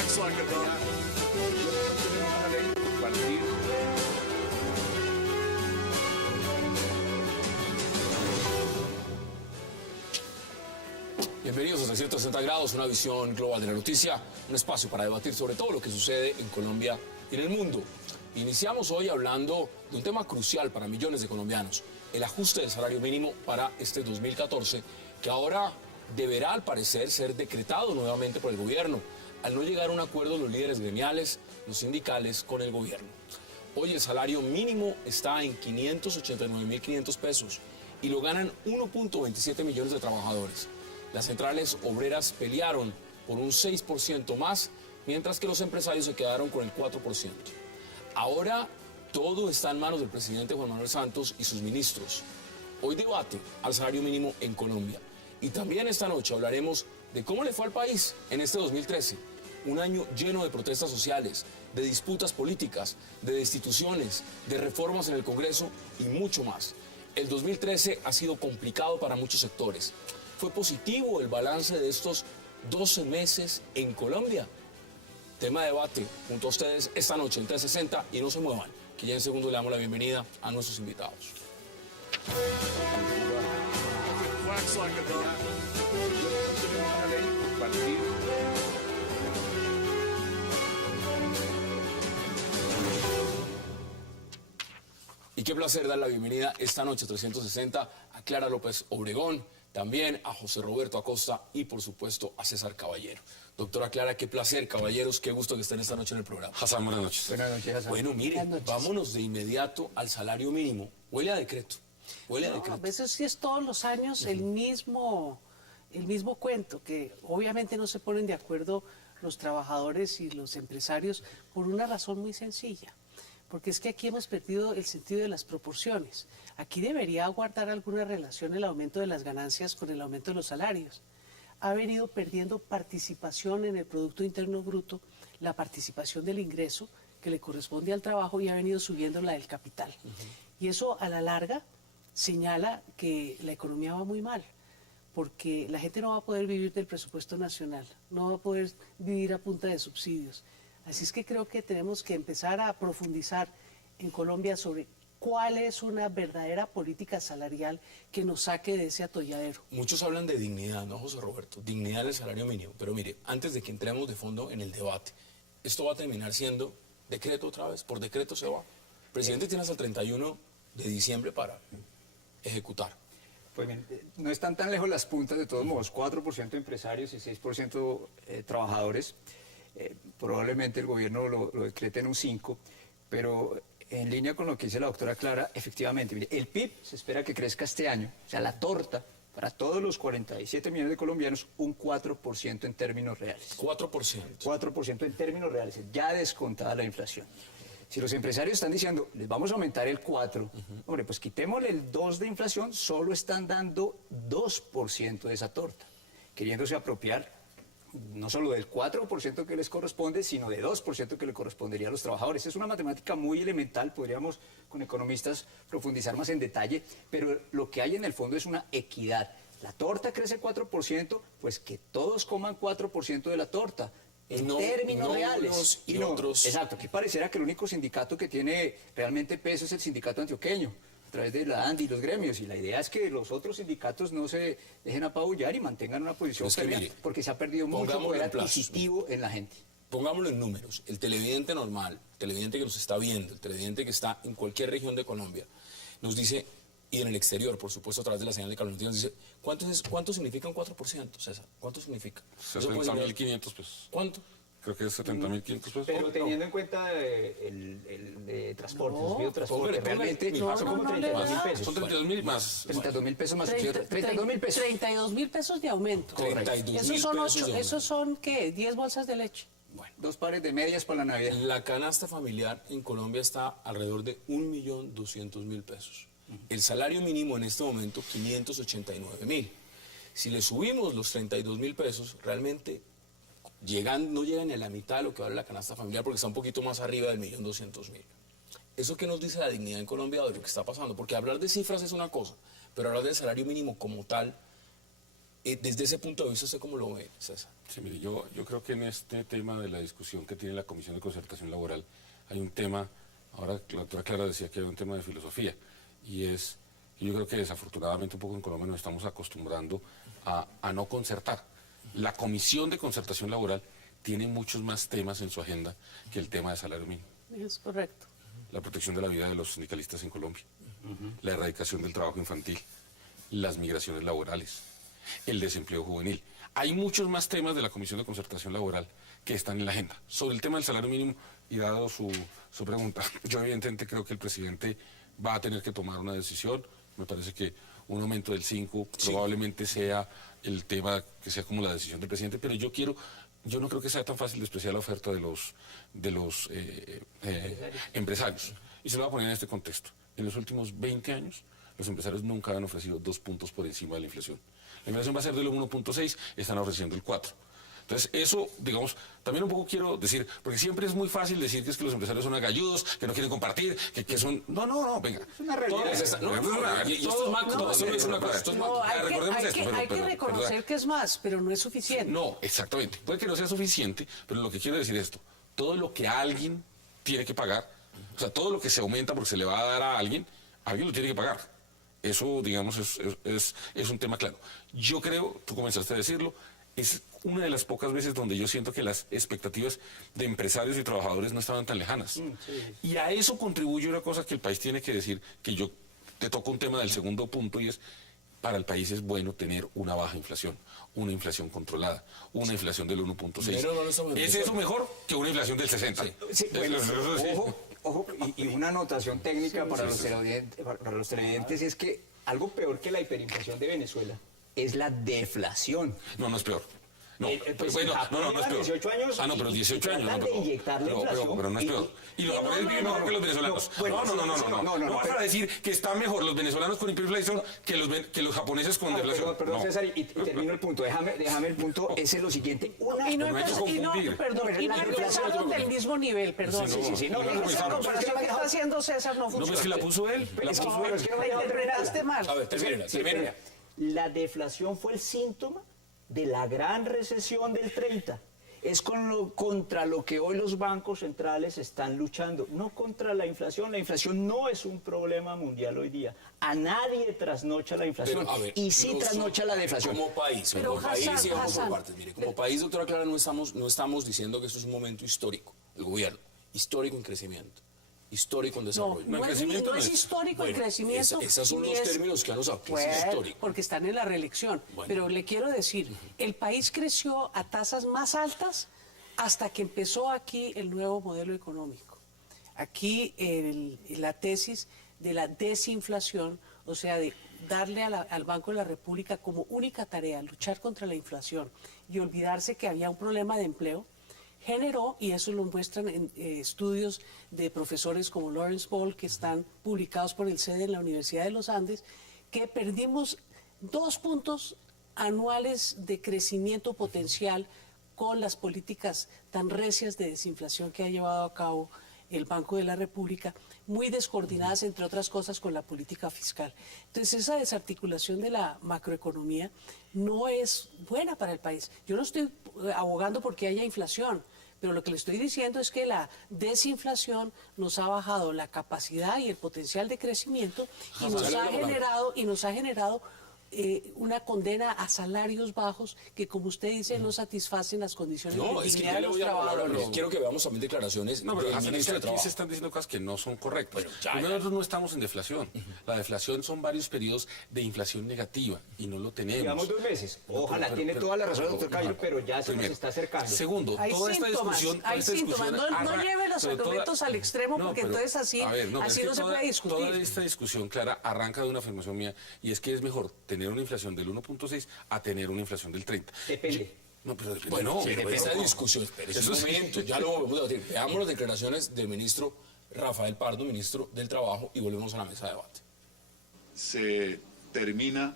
Wax like a dog. Bienvenidos a 360 grados, una visión global de la noticia, un espacio para debatir sobre todo lo que sucede en Colombia y en el mundo. Iniciamos hoy hablando de un tema crucial para millones de colombianos, el ajuste del salario mínimo para este 2014, que ahora deberá al parecer ser decretado nuevamente por el gobierno, al no llegar a un acuerdo los líderes gremiales, los sindicales con el gobierno. Hoy el salario mínimo está en 589.500 pesos y lo ganan 1.27 millones de trabajadores. Las centrales obreras pelearon por un 6% más, mientras que los empresarios se quedaron con el 4%. Ahora todo está en manos del presidente Juan Manuel Santos y sus ministros. Hoy debate al salario mínimo en Colombia. Y también esta noche hablaremos de cómo le fue al país en este 2013. Un año lleno de protestas sociales, de disputas políticas, de destituciones, de reformas en el Congreso y mucho más. El 2013 ha sido complicado para muchos sectores. ¿Fue positivo el balance de estos 12 meses en Colombia? Tema de debate junto a ustedes esta noche en 360 y no se muevan, que ya en segundo le damos la bienvenida a nuestros invitados. Wax like a dog. Y qué placer dar la bienvenida esta noche a 360 a Clara López Obregón, también a José Roberto Acosta y por supuesto a César Caballero. Doctora Clara, qué placer, caballeros, qué gusto que estén esta noche en el programa. Hassan, buenas noches. Buenas noches, Hassan. Bueno, mire, vámonos de inmediato al salario mínimo. Huele a decreto. Huele a decreto. Eso sí es todos los años el mismo cuento, que obviamente no se ponen de acuerdo los trabajadores y los empresarios por una razón muy sencilla. Porque es que aquí hemos perdido el sentido de las proporciones. Aquí debería guardar alguna relación el aumento de las ganancias con el aumento de los salarios. Ha venido perdiendo participación en el Producto Interno Bruto, la participación del ingreso que le corresponde al trabajo, y ha venido subiendo la del capital. Y eso a la larga señala que la economía va muy mal, porque la gente no va a poder vivir del presupuesto nacional, no va a poder vivir a punta de subsidios. Así es que creo que tenemos que empezar a profundizar en Colombia sobre cuál es una verdadera política salarial que nos saque de ese atolladero. Muchos hablan de dignidad, ¿no, José Roberto? Dignidad del salario mínimo. Pero mire, antes de que entremos de fondo en el debate, esto va a terminar siendo decreto otra vez. Por decreto se va. El presidente tiene hasta el 31 de diciembre para ejecutar. Pues bien, no están tan lejos las puntas, de todos modos, 4% empresarios y 6% trabajadores. Probablemente el gobierno lo decrete en un 5%, pero en línea con lo que dice la doctora Clara, efectivamente, mire, el PIB se espera que crezca este año, o sea, la torta para todos los 47 millones de colombianos, un 4% en términos reales. 4%. 4% en términos reales, ya descontada la inflación. Si los empresarios están diciendo, les vamos a aumentar el 4%, hombre, pues quitémosle el 2% de inflación, solo están dando 2% de esa torta, queriéndose apropiar no solo del 4% que les corresponde, sino de 2% que le correspondería a los trabajadores. Es una matemática muy elemental, podríamos con economistas profundizar más en detalle, pero lo que hay en el fondo es una equidad. La torta crece 4%, pues que todos coman 4% de la torta. En términos reales. Unos y otros. Exacto, aquí pareciera que el único sindicato que tiene realmente peso es el sindicato antioqueño, a través de la ANDI y los gremios, y la idea es que los otros sindicatos no se dejen apabullar y mantengan una posición férrea, porque se ha perdido mucho poder adquisitivo en la gente. Pongámoslo en números. El televidente normal, el televidente que nos está viendo, el televidente que está en cualquier región de Colombia, nos dice, y en el exterior, por supuesto, a través de la señal de Carlos Noticias, dice, ¿cuánto significa un 4%, César? ¿Cuánto significa? 70.500 pesos. ¿Cuánto? Creo que es 70.500 pesos. Pero teniendo en cuenta el transporte, los biotransportes, realmente no, son como 32.000 pesos. Son 32.000 más. 32.000 pesos más. 32.000 pesos. 32.000 pesos de aumento. 32.000 Esos son, ¿qué? 10 bolsas de leche. Bueno, 2 pares de medias para la Navidad. la canasta familiar en Colombia está alrededor de 1.200.000 pesos. El salario mínimo en este momento, 589.000. Si le subimos los 32.000 pesos, realmente no llegan ni a la mitad de lo que vale la canasta familiar, porque está un poquito más arriba del 1.200.000. ¿Eso qué nos dice la dignidad en Colombia de lo que está pasando? Porque hablar de cifras es una cosa, pero hablar del salario mínimo como tal, desde ese punto de vista, ¿usted cómo lo ve, César? Sí, mire, yo creo que en este tema de la discusión que tiene la Comisión de Concertación Laboral hay un tema, ahora la doctora Clara decía que hay un tema de filosofía, y es, y yo creo que desafortunadamente un poco en Colombia nos estamos acostumbrando a no concertar. La Comisión de Concertación Laboral tiene muchos más temas en su agenda que el tema de salario mínimo. Es correcto. La protección de la vida de los sindicalistas en Colombia, la erradicación del trabajo infantil, las migraciones laborales, el desempleo juvenil. Hay muchos más temas de la Comisión de Concertación Laboral que están en la agenda. Sobre el tema del salario mínimo, y dado su pregunta, yo evidentemente creo que el presidente va a tener que tomar una decisión. Me parece que un aumento del 5 probablemente sea el tema que sea como la decisión del presidente, pero yo no creo que sea tan fácil despreciar la oferta de los empresarios. Y se lo voy a poner en este contexto. En los últimos 20 años, los empresarios nunca han ofrecido 2 puntos por encima de la inflación. La inflación va a ser del 1.6, están ofreciendo el 4. Entonces, eso, digamos, también un poco quiero decir, porque siempre es muy fácil decir que es que los empresarios son agalludos, que no quieren compartir, que son... No, venga. Es una realidad. Y esto es macro, esto no es una cosa, esto es macro. No, Recordemos esto, hay que reconocer que es más, pero no es suficiente. No, exactamente. Puede que no sea suficiente, pero lo que quiero decir es esto. Todo lo que alguien tiene que pagar, o sea, todo lo que se aumenta porque se le va a dar a alguien lo tiene que pagar. Eso, digamos, es un tema claro. Yo creo, tú comenzaste a decirlo, es una de las pocas veces donde yo siento que las expectativas de empresarios y trabajadores no estaban tan lejanas. Y a eso contribuye una cosa que el país tiene que decir, que yo te toco un tema del segundo punto, y es, para el país es bueno tener una baja inflación, una inflación controlada, una inflación del 1.6. ¿Es eso mejor que una inflación del 60? Sí, bueno, ojo, y una anotación técnica para los televidentes es que algo peor que la hiperinflación de Venezuela es la deflación. No es peor. No, pues bueno, Japón no es lleva peor. 18 años Pero 18 años. tratan de inyectar la inflación pero no es peor. Y los japoneses viven mejor que los venezolanos. No vas a decir que están mejor los venezolanos con hiperinflación que los japoneses con deflación. Perdón, César, y termino el punto. Déjame el punto, ese es lo siguiente. Y no hay que confundir. empezaron del mismo nivel, perdón. Sí. Esa comparación que está haciendo César no No, funciona. es que la puso él. Es que no La interpretaste mal. A ver, termina. La deflación fue el síntoma de la gran recesión del 30. Es contra lo que hoy los bancos centrales están luchando, no contra la inflación. La inflación no es un problema mundial hoy día. A nadie trasnocha la inflación, Pero, a ver, y sí trasnocha la deflación. Como país, Pero, como país, Hassan, y vamos por Hassan. partes. Mire, como país, doctora Clara, no estamos diciendo que esto es un momento histórico, el gobierno, histórico en crecimiento, histórico en desarrollo. No es histórico el Bueno, crecimiento. esos son ni los es- términos que han usado, que Pues, es histórico. porque están en la reelección. Bueno. Pero le quiero decir, el país creció a tasas más altas hasta que empezó aquí el nuevo modelo económico. Aquí la tesis de la desinflación, o sea, de darle al Banco de la República como única tarea luchar contra la inflación y olvidarse que había un problema de empleo, generó, y eso lo muestran en estudios de profesores como Lawrence Ball, que están publicados por el CEDE en la Universidad de los Andes, que perdimos 2 puntos anuales de crecimiento potencial con las políticas tan recias de desinflación que ha llevado a cabo el Banco de la República, muy descoordinadas, entre otras cosas, con la política fiscal. Entonces, esa desarticulación de la macroeconomía no es buena para el país. Yo no estoy abogando porque haya inflación, pero lo que le estoy diciendo es que la desinflación nos ha bajado la capacidad y el potencial de crecimiento y nos ha generado una condena a salarios bajos que, como usted dice, no satisfacen las condiciones No, de es que dignidad ya de le los voy a hablar. trabajadores. Quiero que veamos también declaraciones No, pero del Hassan, ministro de aquí Trabajo. se están diciendo cosas que no son correctas. Bueno, ya. Primero, nosotros no estamos en deflación. La deflación son varios periodos de inflación negativa y no lo tenemos. Llevamos 2 meses. Ojalá, Pero- tiene pero- toda la razón el pero- doctor Cayo, pero ya se nos primero. está acercando. Segundo, Hay toda esta síntomas, discusión... hay síntomas. No lleve los pero argumentos al extremo, porque entonces así no es que se puede discutir. Toda esta discusión, Clara, arranca de una afirmación mía, y es que es mejor tener una inflación del 1.6 a tener una inflación del 30. Depende. No, pero depende. Bueno, No, pero pero- esa discusión, espere Eso un sí. momento, ya lo volvemos a debatir. Veamos las declaraciones del ministro Rafael Pardo, ministro del Trabajo, y volvemos a la mesa de debate. Se termina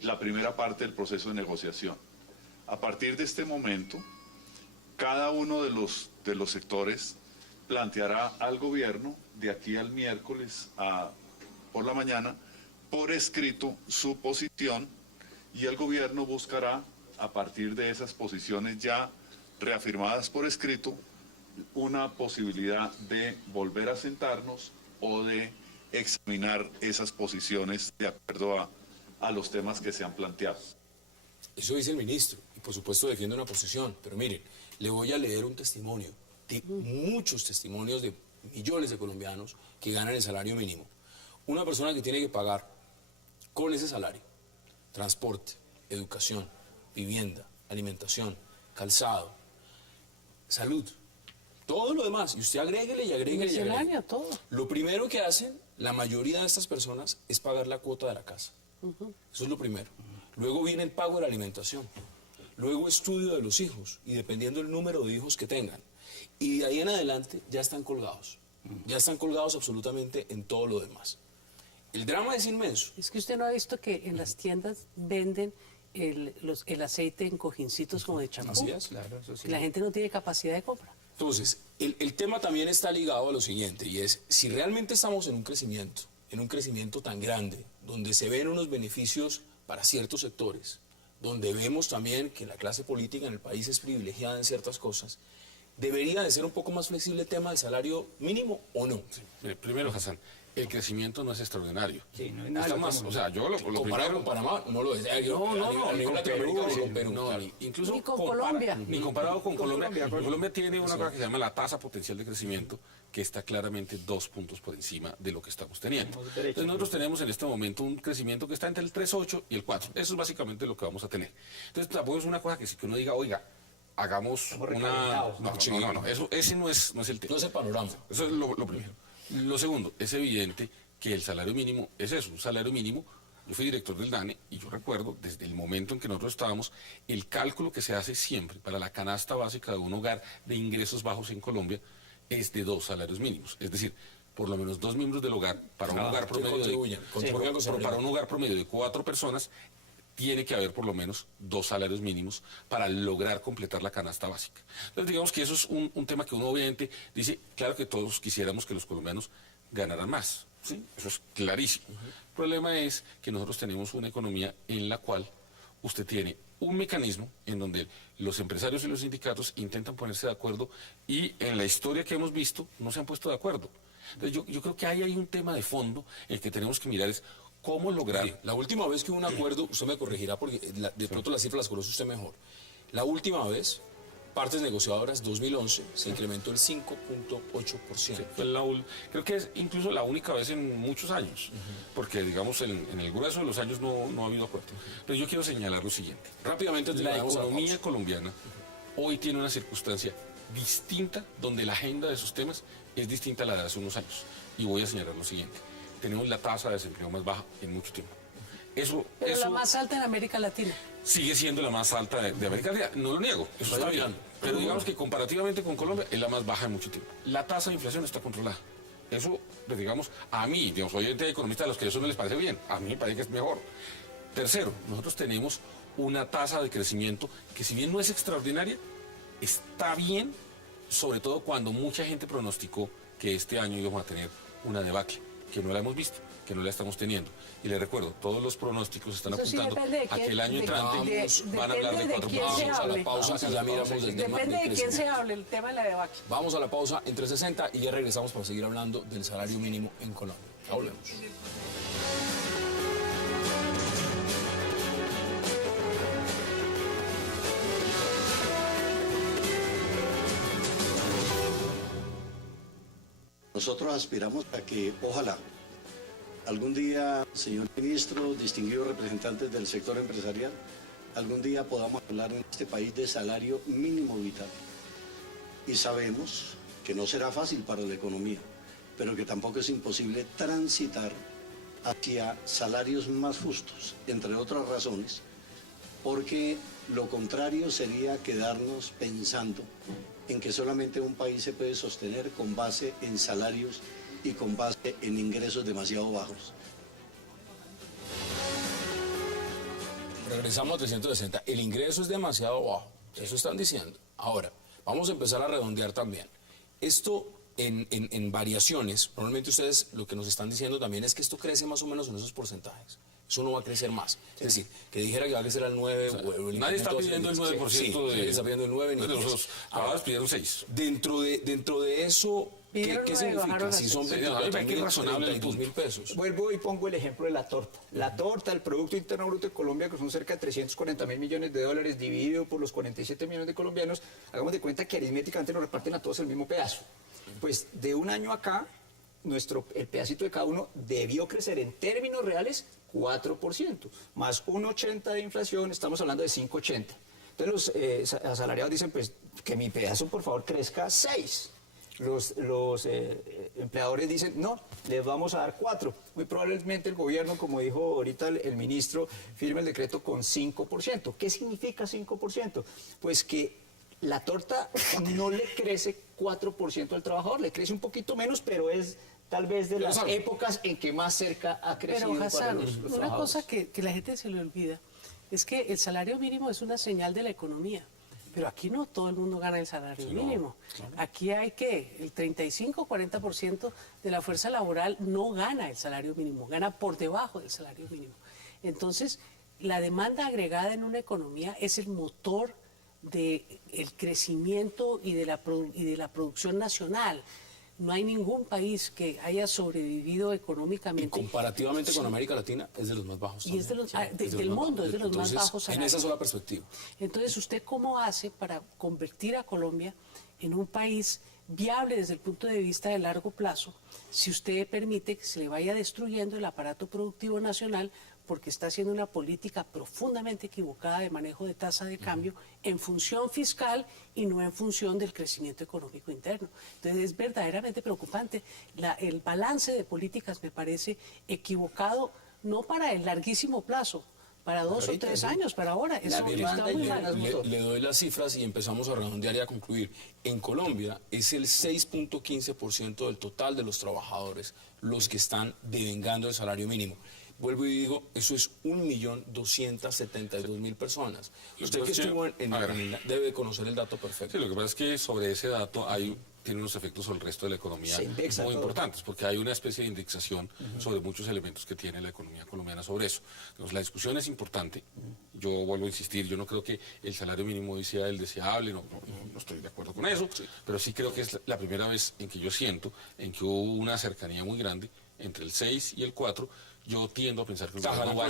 la primera parte del proceso de negociación. A partir de este momento, cada uno de los sectores planteará al gobierno de aquí al miércoles por la mañana por escrito su posición, y el gobierno buscará a partir de esas posiciones ya reafirmadas por escrito, una posibilidad de volver a sentarnos o de examinar esas posiciones de acuerdo a los temas que se han planteado. Eso dice el ministro, y por supuesto defiende una posición, pero miren, le voy a leer un testimonio de muchos testimonios de millones de colombianos que ganan el salario mínimo. Una persona que tiene que pagar con ese salario transporte, educación, vivienda, alimentación, calzado, salud, todo lo demás, y usted agréguele y agréguele y agréguele. Escenario, todo. Lo primero que hacen la mayoría de estas personas es pagar la cuota de la casa. Eso es lo primero. Luego viene el pago de la alimentación. Luego estudio de los hijos y dependiendo del número de hijos que tengan. Y de ahí en adelante ya están colgados. Ya están colgados absolutamente en todo lo demás. El drama es inmenso. Es que usted no ha visto que en las tiendas venden el aceite en cojincitos como de champú. Así es. Claro, eso sí. La gente no tiene capacidad de compra. Entonces, el tema también está ligado a lo siguiente, y es, si realmente estamos en un crecimiento tan grande, donde se ven unos beneficios para ciertos sectores, donde vemos también que la clase política en el país es privilegiada en ciertas cosas, ¿debería de ser un poco más flexible el tema del salario mínimo o no? Mire, primero, Hassan, el crecimiento no es extraordinario. Sí, no es nada Está del más, otro o sea, yo lo Comparado primero... con Panamá, no lo es. No, ni con Latinoamérica ni con Perú. No, claro. incluso Ni con Colombia. Ni comparado con Colombia. Colombia. Colombia tiene una cosa que se llama la tasa potencial de crecimiento, que está claramente 2 puntos por encima de lo que estamos teniendo. Entonces nosotros tenemos en este momento un crecimiento que está entre el 3.8 y el 4. Eso es básicamente lo que vamos a tener. Entonces tampoco es una cosa que uno diga, oiga, hagamos Estamos una... recalentados. No, eso, ese no es el tema. No es el panorama. Eso es lo primero. Lo segundo, es evidente que el salario mínimo es eso, un salario mínimo. Yo fui director del DANE y yo recuerdo, desde el momento en que nosotros estábamos, el cálculo que se hace siempre para la canasta básica de un hogar de ingresos bajos en Colombia es de 2 salarios mínimos. Es decir, por lo menos 2 miembros del hogar, para un hogar para un hogar promedio de 4 personas, tiene que haber por lo menos 2 salarios mínimos para lograr completar la canasta básica. Entonces digamos que eso es un tema que uno obviamente dice, claro que todos quisiéramos que los colombianos ganaran más, ¿sí? Eso es clarísimo. El problema es que nosotros tenemos una economía en la cual usted tiene un mecanismo en donde los empresarios y los sindicatos intentan ponerse de acuerdo y en la historia que hemos visto no se han puesto de acuerdo. Entonces yo creo que ahí hay un tema de fondo el que tenemos que mirar es cómo lograr... Sí, la última vez que hubo un acuerdo, usted me corregirá porque de pronto las cifras las conoce usted mejor. La última vez, partes negociadoras, 2011, se incrementó el 5.8%. Sí, creo que es incluso la única vez en muchos años, porque digamos en el grueso de los años no ha habido acuerdo. Pero yo quiero señalar lo siguiente. Rápidamente, La economía colombiana hoy tiene una circunstancia distinta, donde la agenda de esos temas es distinta a la de hace unos años. Y voy a señalar lo siguiente. Tenemos la tasa de desempleo más baja en mucho tiempo. Pero eso la más alta en América Latina. sigue siendo la más alta de América Latina, no lo niego, eso está bien. Pero digamos que comparativamente con Colombia es la más baja en mucho tiempo. La tasa de inflación está controlada. Eso, pues, digamos, a mí, digamos, soy economista de los que eso no les parece bien, a mí me parece que es mejor. Tercero, nosotros tenemos una tasa de crecimiento que si bien no es extraordinaria, está bien, sobre todo cuando mucha gente pronosticó que este año íbamos a tener una debacle, que no la hemos visto, que no la estamos teniendo. Y les recuerdo, todos los pronósticos están Eso sí apuntando depende de a que el año entrante van a hablar de depende de 4 quién se Vamos a la hable. pausa y ya miramos el tema Depende del de quién se crecimiento. hable, el tema de la debacle. Vamos a la pausa entre 60 y ya regresamos para seguir hablando del salario mínimo en Colombia. Ya volvemos. Nosotros aspiramos a que, ojalá, algún día, señor ministro, distinguidos representantes del sector empresarial, algún día podamos hablar en este país de salario mínimo vital. Y sabemos que no será fácil para la economía, pero que tampoco es imposible transitar hacia salarios más justos, entre otras razones, porque lo contrario sería quedarnos pensando en que solamente un país se puede sostener con base en salarios y con base en ingresos demasiado bajos. Regresamos a 360. El ingreso es demasiado bajo. Eso están diciendo. Ahora, vamos a empezar a redondear también. Esto en variaciones, normalmente ustedes lo que nos están diciendo también es que esto crece más o menos en esos porcentajes. Eso no va a crecer más. Es decir, que dijera que va a crecer al 9... Nadie está pidiendo el 9%. Sí, nadie está pidiendo el 9 ni el 10. Los trabajadores pidieron 6. Dentro de eso, Pidieron ¿qué 9, significa? bajaron a Si son 6. 32.000 pesos. Vuelvo y pongo el ejemplo de la torta. La torta, el Producto Interno Bruto de Colombia, que son cerca de 340.000 millones de dólares, dividido por los 47 millones de colombianos, hagamos de cuenta que aritméticamente nos reparten a todos el mismo pedazo. Pues de un año acá, el pedacito de cada uno debió crecer en términos reales 4%, más 1,80 de inflación, estamos hablando de 5,80. Entonces los asalariados dicen, pues, que mi pedazo por favor crezca 6. Los empleadores dicen, no, les vamos a dar 4. Muy probablemente el gobierno, como dijo ahorita el ministro, firme el decreto con 5%. ¿Qué significa 5%? Pues que la torta no le crece 4% al trabajador, le crece un poquito menos, pero es tal vez de las épocas en que más cerca ha crecido. Pero Hassan, para los una trabajadores. cosa que la gente se le olvida es que el salario mínimo es una señal de la economía. Pero aquí no todo el mundo gana el salario mínimo. Claro. Aquí hay que el 35-40% de la fuerza laboral no gana el salario mínimo, gana por debajo del salario mínimo. Entonces, la demanda agregada en una economía es el motor del crecimiento y de la producción nacional. No hay ningún país que haya sobrevivido económicamente. Y comparativamente con América Latina es de los más bajos. Y es de los, del mundo, es de los más bajos. En esa sola perspectiva. Entonces, ¿usted cómo hace para convertir a Colombia en un país viable desde el punto de vista de largo plazo si usted permite que se le vaya destruyendo el aparato productivo nacional porque está haciendo una política profundamente equivocada de manejo de tasa de cambio en función fiscal y no en función del crecimiento económico interno? Entonces es verdaderamente preocupante. El balance de políticas me parece equivocado, no para el larguísimo plazo, para 2 o 3 años, para ahora. Eso está muy mal. Le doy las cifras y empezamos a redondear y a concluir. En Colombia es el 6.15% del total de los trabajadores los que están devengando el salario mínimo. Vuelvo y digo, eso es 1.272.000 personas. Usted que estuvo debe conocer el dato perfecto. Sí, lo que pasa es que sobre ese dato tiene unos efectos sobre el resto de la economía muy importantes, porque hay una especie de indexación sobre muchos elementos que tiene la economía colombiana sobre eso. Entonces, la discusión es importante. Yo vuelvo a insistir, yo no creo que el salario mínimo hoy sea el deseable, no estoy de acuerdo con eso, pero sí creo que es la primera vez en que yo siento en que hubo una cercanía muy grande entre el 6 y el 4. Yo tiendo a pensar que el gobierno va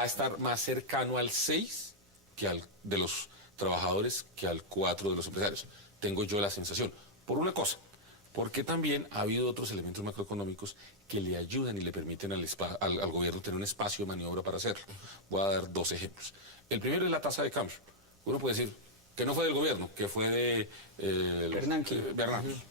a estar más cercano al 6 de los trabajadores que al 4 de los empresarios. Tengo yo la sensación. Por una cosa, porque también ha habido otros elementos macroeconómicos que le ayudan y le permiten al gobierno tener un espacio de maniobra para hacerlo. Voy a dar 2 ejemplos. El primero es la tasa de cambio. Uno puede decir que no fue del gobierno, que fue de Bernanke.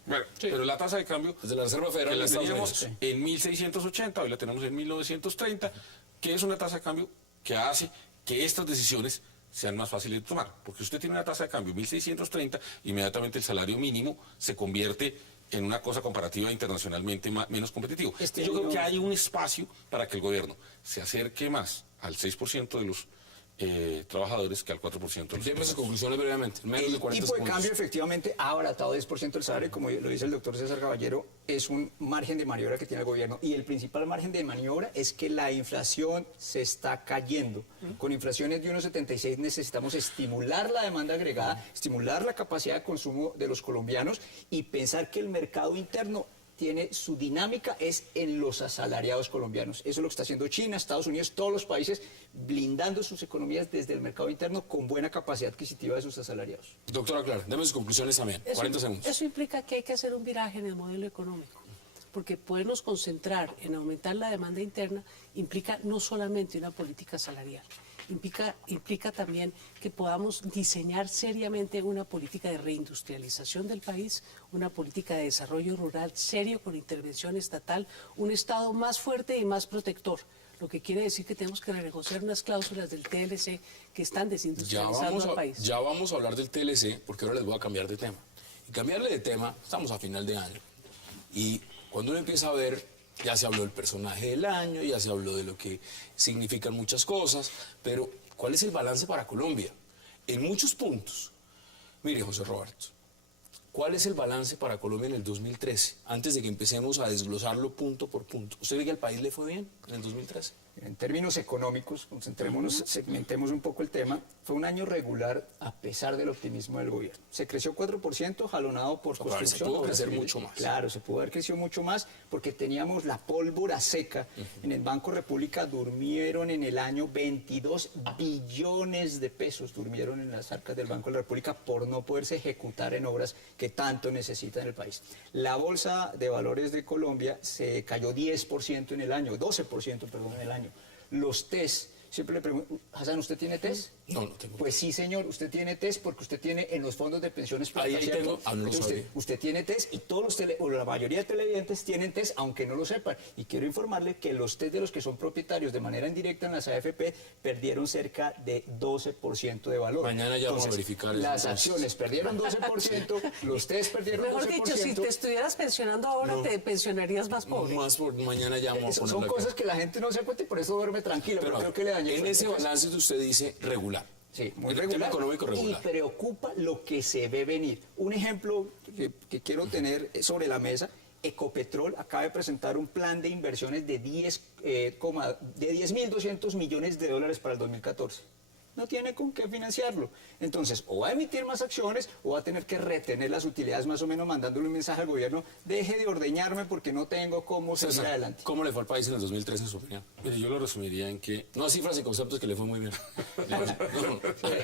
Bueno, pero la tasa de cambio desde la Reserva Federal que la de Estados teníamos Unidos, en 1680, hoy la tenemos en 1930, que es una tasa de cambio que hace que estas decisiones sean más fáciles de tomar. Porque usted tiene una tasa de cambio en 1630, inmediatamente el salario mínimo se convierte en una cosa comparativa internacionalmente menos competitivo. Yo creo que hay un espacio para que el gobierno se acerque más al 6% de los trabajadores que al 4% de los sus conclusiones brevemente. El tipo de cambio efectivamente ha abaratado 10% del salario, como lo dice el doctor César Caballero, es un margen de maniobra que tiene el gobierno. Y el principal margen de maniobra es que la inflación se está cayendo. Con inflaciones de 1,76 necesitamos estimular la demanda agregada, estimular la capacidad de consumo de los colombianos y pensar que el mercado interno tiene su dinámica es en los asalariados colombianos. Eso es lo que está haciendo China, Estados Unidos, todos los países blindando sus economías desde el mercado interno con buena capacidad adquisitiva de sus asalariados. Doctora Clara, deme sus conclusiones también. 40 segundos. Eso implica que hay que hacer un viraje en el modelo económico, porque podernos concentrar en aumentar la demanda interna implica no solamente una política salarial, implica también que podamos diseñar seriamente una política de reindustrialización del país, una política de desarrollo rural serio con intervención estatal, un Estado más fuerte y más protector. Lo que quiere decir que tenemos que renegociar unas cláusulas del TLC que están desindustrializando al país. Ya vamos a hablar del TLC, porque ahora les voy a cambiar de tema. Y cambiarle de tema, estamos a final de año. Y cuando uno empieza a ver, ya se habló del personaje del año, ya se habló de lo que significan muchas cosas, pero ¿cuál es el balance para Colombia? En muchos puntos. Mire, José Roberto, ¿cuál es el balance para Colombia en el 2013? Antes de que empecemos a desglosarlo punto por punto. ¿Usted cree que al país le fue bien en el 2013? En términos económicos, concentrémonos, segmentemos un poco el tema, fue un año regular a pesar del optimismo del gobierno. Se creció 4%, jalonado por construcción. Se pudo crecer obras mucho civiles. más. Claro, se pudo haber crecido mucho más porque teníamos la pólvora seca. En el Banco República durmieron en el año 22 billones de pesos, durmieron en las arcas del Banco de la República por no poderse ejecutar en obras que tanto necesita en el país. La Bolsa de Valores de Colombia se cayó 10% en el año, 12%, perdón, en el año. Los test, siempre le pregunto, Hassan, ¿usted tiene test? No, no tengo. Pues sí, señor, usted tiene test porque usted tiene en los fondos de pensiones Ahí ¿cierto? tengo. Ah, no lo Entonces, sabía. usted tiene test y todos los o la mayoría de televidentes tienen test, aunque no lo sepan. Y quiero informarle que los test de los que son propietarios de manera indirecta en las AFP perdieron cerca de 12% de valor. Mañana ya vamos a verificar eso, Las entonces. acciones perdieron 12%, los test perdieron 12%. Mejor dicho, si te estuvieras pensionando ahora, te pensionarías más pobre. Más por mañana ya vamos a Son ponerlo acá. cosas que la gente no se da cuenta y por eso duerme tranquilo, pero creo que le dañé. en ese balance usted dice regular. Sí, muy El tema regular. económico regular. Y preocupa lo que se ve venir. Un ejemplo que quiero tener sobre la mesa, Ecopetrol acaba de presentar un plan de inversiones de 10.200 millones de dólares para el 2014. No tiene con qué financiarlo. Entonces, o va a emitir más acciones o va a tener que retener las utilidades, más o menos mandándole un mensaje al gobierno, deje de ordeñarme porque no tengo cómo seguir César, adelante. ¿cómo le fue al país en el 2013 en su opinión? Mire, yo lo resumiría en que No cifras y conceptos que le fue muy bien. No,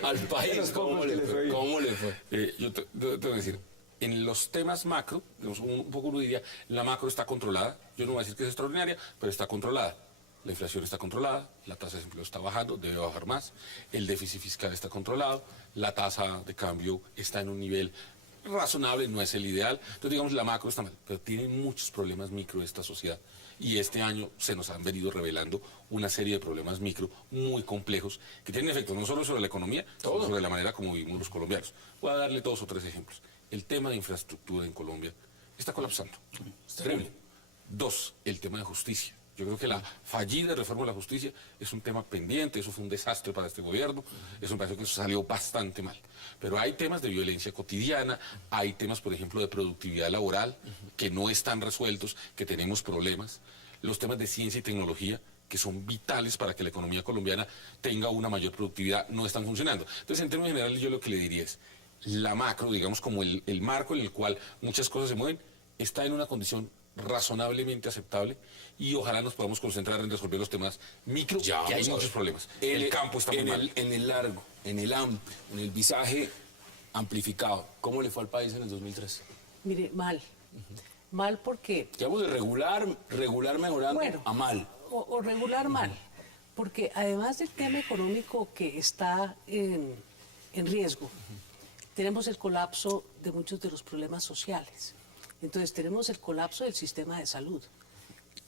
al país, ¿cómo le fue? ¿Cómo le fue? yo te tengo que decir, en los temas macro, digamos, un poco uno diría, la macro está controlada. Yo no voy a decir que es extraordinaria, pero está controlada. La inflación está controlada, la tasa de desempleo está bajando, debe bajar más, el déficit fiscal está controlado, la tasa de cambio está en un nivel razonable, no es el ideal. Entonces, digamos, la macro está mal, pero tiene muchos problemas micro esta sociedad. Y este año se nos han venido revelando una serie de problemas micro muy complejos que tienen efectos no solo sobre la economía, sino sobre la manera como vivimos los colombianos. Voy a darle 2 o 3 ejemplos. El tema de infraestructura en Colombia está colapsando. Es terrible. 2, el tema de justicia. Yo creo que la fallida reforma de la justicia es un tema pendiente, eso fue un desastre para este gobierno, eso me parece que eso salió bastante mal. Pero hay temas de violencia cotidiana, hay temas, por ejemplo, de productividad laboral que no están resueltos, que tenemos problemas. Los temas de ciencia y tecnología, que son vitales para que la economía colombiana tenga una mayor productividad, no están funcionando. Entonces, en términos generales, yo lo que le diría es, la macro, digamos, como el marco en el cual muchas cosas se mueven, está en una condición razonablemente aceptable y ojalá nos podamos concentrar en resolver los temas micro, Ya, que hay vamos a muchos ver. problemas. El campo está muy mal. En el largo, en el amplio, en el visaje amplificado, ¿cómo le fue al país en el 2013? Mire, mal. Mal porque Digamos de regular mejorando Bueno. a mal. o regular mal, porque además del tema económico que está en riesgo, tenemos el colapso de muchos de los problemas sociales. Entonces tenemos el colapso del sistema de salud,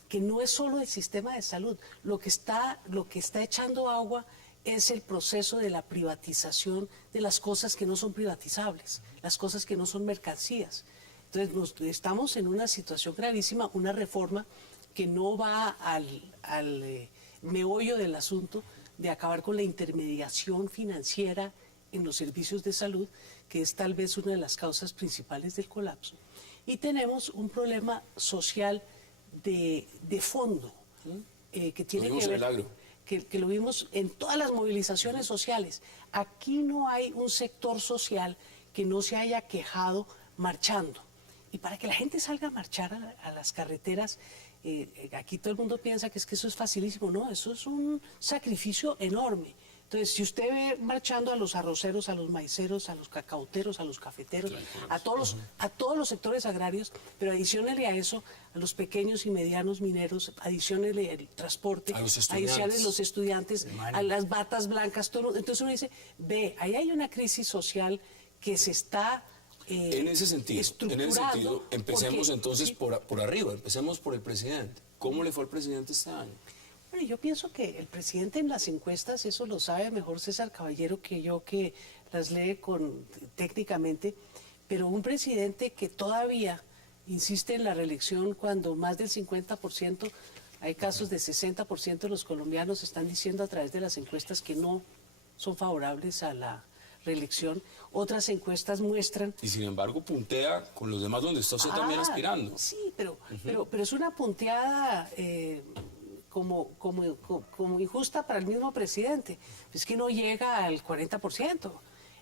que no es solo el sistema de salud, lo que está echando agua es el proceso de la privatización de las cosas que no son privatizables, las cosas que no son mercancías. Entonces estamos en una situación gravísima, una reforma que no va al meollo del asunto de acabar con la intermediación financiera en los servicios de salud, que es tal vez una de las causas principales del colapso. Y tenemos un problema social de fondo que tiene vimos que en ver, el agro. que lo vimos en todas las movilizaciones sociales. Aquí no hay un sector social que no se haya quejado marchando. Y para que la gente salga a marchar a las carreteras, aquí todo el mundo piensa que eso es facilísimo. No, eso es un sacrificio enorme. Entonces, si usted ve marchando a los arroceros, a los maiceros, a los cacauteros, a los cafeteros, a todos los sectores agrarios, pero adiciónele a eso a los pequeños y medianos mineros, adiciónele el transporte, A los estudiantes. adiciónele los estudiantes, a las batas blancas, todo. Entonces uno dice, ve, ahí hay una crisis social que se está En ese sentido, empecemos porque- entonces sí. por arriba, empecemos por el presidente. ¿Cómo le fue al presidente este año? Bueno, yo pienso que el presidente en las encuestas, eso lo sabe mejor César Caballero que yo, que las lee técnicamente, pero un presidente que todavía insiste en la reelección cuando más del 50%, hay casos de 60% de los colombianos están diciendo a través de las encuestas que no son favorables a la reelección. Otras encuestas muestran Y sin embargo puntea con los demás donde está usted también aspirando. Sí, pero es una punteada como injusta para el mismo presidente. Es que no llega al 40%.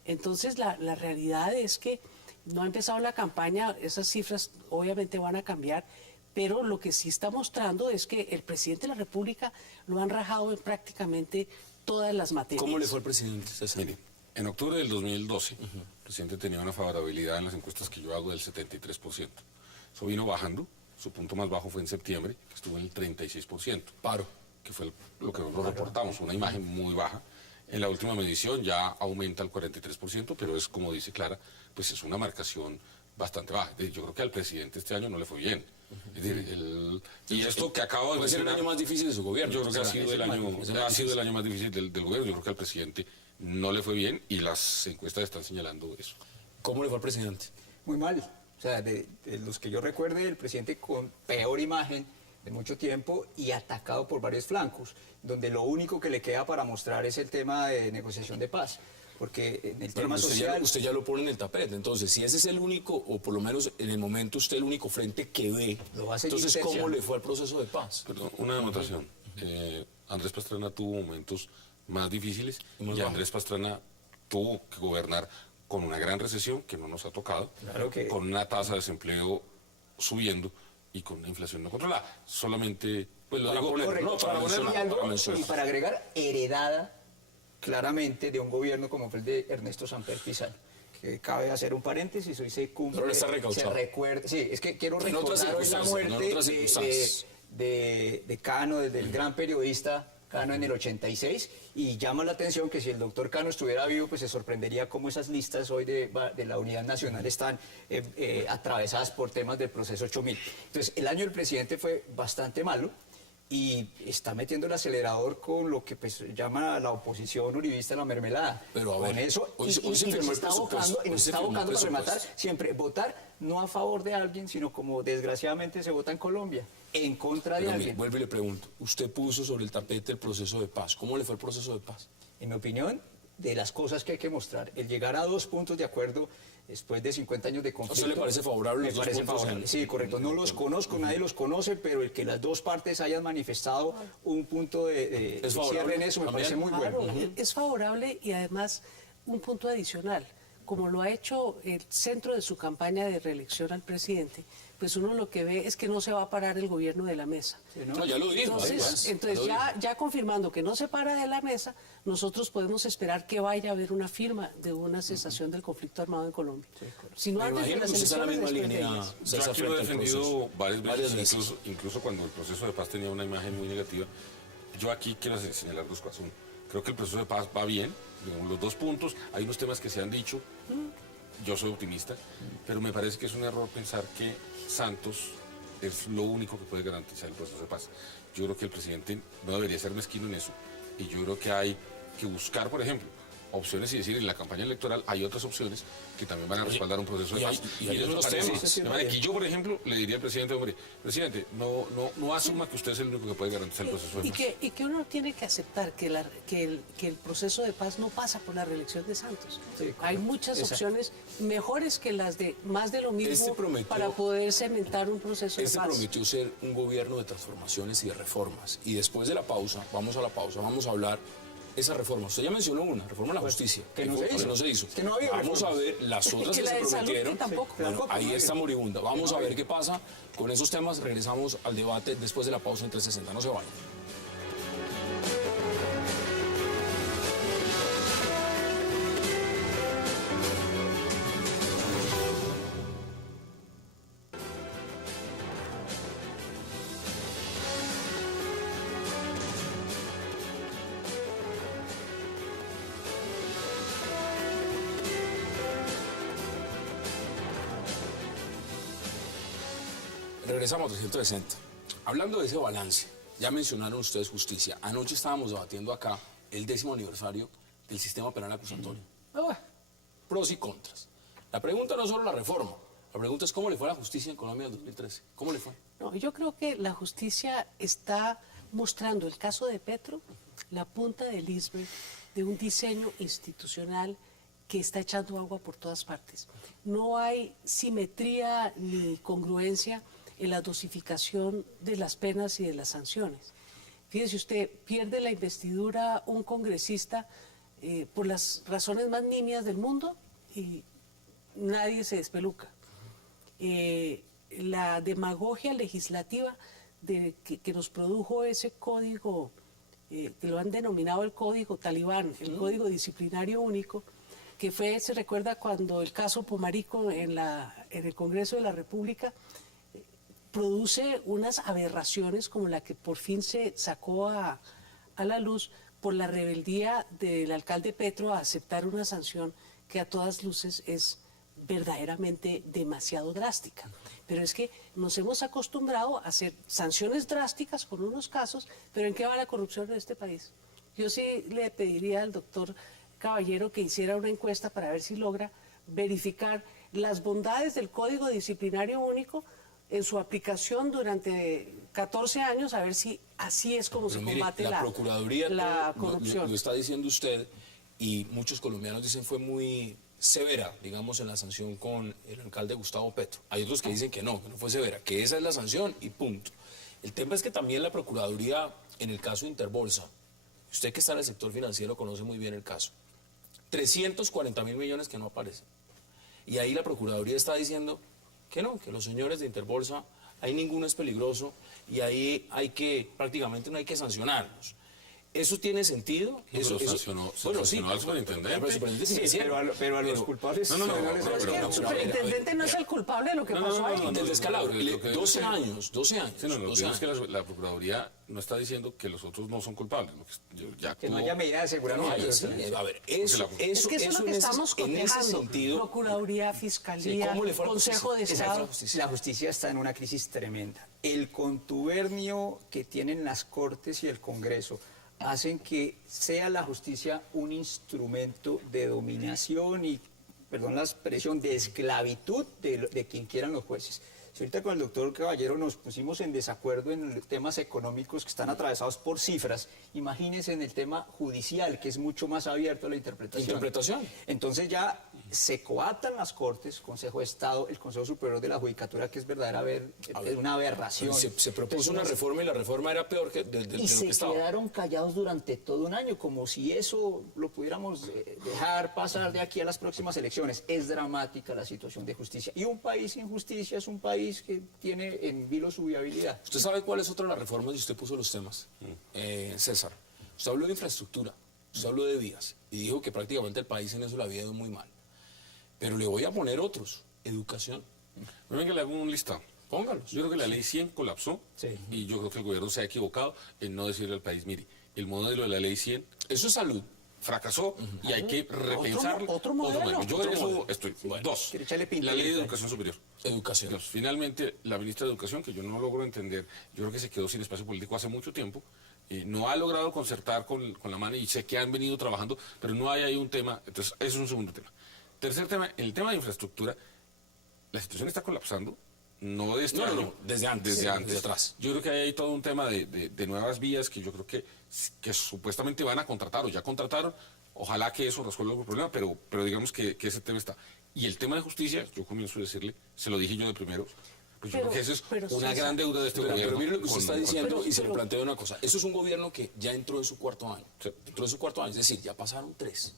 Entonces la realidad es que no ha empezado la campaña, esas cifras obviamente van a cambiar, pero lo que sí está mostrando es que el presidente de la República lo han rajado en prácticamente todas las materias. ¿Cómo le fue al presidente, César? Mire, en octubre del 2012, el presidente tenía una favorabilidad en las encuestas que yo hago del 73%. Eso vino bajando, su punto más bajo fue en septiembre, que estuvo en el 36%. Paro. Que fue lo que nosotros reportamos, una imagen muy baja. En la última medición ya aumenta al 43%, pero es como dice Clara, pues es una marcación bastante baja. Yo creo que al presidente este año no le fue bien. Es decir, y esto que acabo de Puede ser el mencionar, año más difícil de su gobierno. yo creo que ha Será. sido el año más difícil del gobierno. Yo creo que al presidente no le fue bien y las encuestas están señalando eso. ¿Cómo le fue al presidente? Muy mal. O sea, de los que yo recuerde, el presidente con peor imagen de mucho tiempo y atacado por varios flancos, donde lo único que le queda para mostrar es el tema de negociación de paz. Porque en el Pero tema social... usted ya lo pone en el tapete. Entonces, si ese es el único, o por lo menos en el momento usted el único frente que ve, Lo va a seguir entonces, ¿cómo tensionando. le fue al proceso de paz? Perdón, una anotación. Andrés Pastrana tuvo momentos más difíciles Y más y bajos. Andrés Pastrana tuvo que gobernar con una gran recesión que no nos ha tocado, Claro que- con una tasa de desempleo subiendo y con una inflación no controlada. Solamente, pues lo Para digo, ponerlo, no, para ponerlo, Y algo- para mencionar. y para agregar, heredada claramente de un gobierno como fue el de Ernesto Samper Pizarro, que cabe hacer un paréntesis, hoy se cumple, Pero él está recauchado. se recuerda, sí, es que quiero En otras recordar hoy la circunstancias, muerte no en otras circunstancias. de Cano, del gran periodista Cano en el 86, y llama la atención que si el doctor Cano estuviera vivo, pues se sorprendería cómo esas listas hoy de la Unidad Nacional están atravesadas por temas del proceso 8000. Entonces, el año del presidente fue bastante malo, y está metiendo el acelerador con lo que pues llama la oposición uribista la mermelada. Pero a con ver, eso, hoy se y firmó nos el está presupuesto, abocando, y hoy nos se está firmó el abocando para rematar presupuesto. siempre votar no a favor de alguien, sino como desgraciadamente se vota en Colombia, en contra de Pero, mire, alguien. vuelvo y le pregunto, usted puso sobre el tapete el proceso de paz. ¿Cómo le fue el proceso de paz? En mi opinión, de las cosas que hay que mostrar, el llegar a 2 puntos de acuerdo después de 50 años de conflicto. le parece favorable Me los 2 parece puntos favorable. en- Sí, correcto. No los conozco, nadie los conoce, pero el que las dos partes hayan manifestado un punto de ¿Es favorable cierre en eso me también? parece muy Claro, bueno. es favorable y además un punto adicional, como lo ha hecho el centro de su campaña de reelección al presidente, pues uno lo que ve es que no se va a parar el gobierno de la mesa. No, ya lo dijo. Entonces ya confirmando que no se para de la mesa, nosotros podemos esperar que vaya a haber una firma de una cesación del conflicto armado en Colombia. Si no Me antes de imagino las que usted está en la elecciones, misma después de línea. ellas. Yo César, aquí lo he frente al defendido proceso. varias veces, incluso cuando el proceso de paz tenía una imagen muy negativa. Yo aquí quiero señalar dos cosas. Uno, creo que el proceso de paz va bien, digamos, los 2 puntos. Hay unos temas que se han dicho, yo soy optimista, pero me parece que es un error pensar que Santos es lo único que puede garantizar el proceso de paz. Yo creo que el presidente no debería ser mezquino en eso, y yo creo que hay que buscar, por ejemplo, opciones y decir, en la campaña electoral hay otras opciones que también van a respaldar un proceso de y hay- paz. y hay eso me otros parece temas. de manera que yo, por ejemplo, le diría al presidente, hombre, presidente, no asuma que usted es el único que puede garantizar el proceso de Y paz. que uno tiene que aceptar que el proceso de paz no pasa por la reelección de Santos. Sí, correcto. Hay muchas Exacto. opciones mejores que las de más de lo mismo Este prometió- para poder cementar un proceso de Este paz. prometió ser un gobierno de transformaciones y de reformas. Y después de la pausa, vamos a la pausa, vamos a hablar esa reforma. Usted ya mencionó una, reforma de la justicia. que no fue- se hizo. no se hizo. Que no había Vamos reformas. a ver las otras que que la se de salud, que prometieron. tampoco. Bueno, Tampoco, ahí no está había. moribunda. Vamos No a ver había. qué pasa con esos temas. Regresamos al debate después de la pausa en 360. No se vayan. Regresamos a 360. Hablando de ese balance, ya mencionaron ustedes justicia. Anoche estábamos debatiendo acá el 10º aniversario del sistema penal acusatorio. Pros y contras. La pregunta no es solo la reforma, la pregunta es cómo le fue a la justicia en Colombia en el 2013. ¿Cómo le fue? No, yo creo que la justicia está mostrando el caso de Petro, la punta del iceberg de un diseño institucional que está echando agua por todas partes. No hay simetría ni congruencia en la dosificación de las penas y de las sanciones. Fíjese usted, pierde la investidura un congresista por las razones más nimias del mundo y nadie se despeluca. La demagogia legislativa que nos produjo ese código, que lo han denominado el código talibán, el código disciplinario único, que fue, se recuerda cuando el caso Pomarico en el Congreso de la República produce unas aberraciones como la que por fin se sacó a la luz por la rebeldía del alcalde Petro a aceptar una sanción que a todas luces es verdaderamente demasiado drástica. Pero es que nos hemos acostumbrado a hacer sanciones drásticas con unos casos, pero ¿en qué va la corrupción en este país? Yo sí le pediría al doctor Caballero que hiciera una encuesta para ver si logra verificar las bondades del Código Disciplinario Único en su aplicación durante 14 años, a ver si así es como se combate la Procuraduría, la corrupción. lo está diciendo usted, y muchos colombianos dicen fue muy severa, digamos, en la sanción con el alcalde Gustavo Petro. Hay otros que dicen que no fue severa, que esa es la sanción y punto. El tema es que también la Procuraduría, en el caso de Interbolsa, usted que está en el sector financiero conoce muy bien el caso, 340.000 millones que no aparecen. Y ahí la Procuraduría está diciendo que no, que los señores de Interbolsa, ahí ninguno es peligroso y ahí prácticamente no hay que sancionarlos. ¿Eso tiene sentido? No, pero sancionó al superintendente. Sí, pero a los culpables... Pero es que el superintendente no es el culpable de lo que pasó ahí. Del descalabro. 12 años. Sí, lo que es que la Procuraduría no está diciendo que los otros no son culpables. Que no haya medida de seguridad. A ver, eso es que eso es lo que estamos cotejando. Procuraduría, Fiscalía, Consejo de Estado. La justicia está en una crisis tremenda. El contubernio que tienen las Cortes y el Congreso hacen que sea la justicia un instrumento de dominación y, perdón la expresión, de esclavitud de quien quieran los jueces. Si ahorita con el doctor Caballero nos pusimos en desacuerdo en temas económicos que están atravesados por cifras, imagínense en el tema judicial, que es mucho más abierto a la interpretación. Entonces ya se coatan las Cortes, Consejo de Estado, el Consejo Superior de la Judicatura, que es una aberración. Se propuso una reforma y la reforma era peor que de lo que estaba. Y se quedaron callados durante todo un año, como si eso lo pudiéramos dejar pasar de aquí a las próximas elecciones. Es dramática la situación de justicia. Y un país sin justicia es un país que tiene en vilo su viabilidad. ¿Usted sabe cuál es otra de las reformas y usted puso los temas? César, usted habló de infraestructura, usted habló de vías y dijo que prácticamente el país en eso lo había ido muy mal. Pero le voy a poner otros. Educación. Venga, le hago un listado. Póngalos. Yo creo que la ley 100 colapsó y yo creo que el gobierno se ha equivocado en no decirle al país, mire, el modelo de la ley 100... Eso es salud. Fracasó y hay que repensarlo. Otro modelo. Yo en eso estoy. Dos, la ley de educación superior. Educación. Dos, finalmente, la ministra de Educación, que yo no logro entender, yo creo que se quedó sin espacio político hace mucho tiempo, no ha logrado concertar con la mano y sé que han venido trabajando, pero no hay ahí un tema, entonces eso es un segundo tema. Tercer tema, el tema de infraestructura, la situación está colapsando, no de este año, desde antes, desde atrás. Yo creo que hay todo un tema de nuevas vías que yo creo que supuestamente van a contratar o ya contrataron. Ojalá que eso resuelva algún problema, pero digamos que ese tema está. Y el tema de justicia, yo comienzo a decirle, se lo dije yo de primero, pues yo creo que esa es una gran deuda de este gobierno. Pero mire lo que usted está diciendo y se lo planteo una cosa. Eso es un gobierno que ya entró en su cuarto año. Entró en su cuarto año, es decir, ya pasaron 3.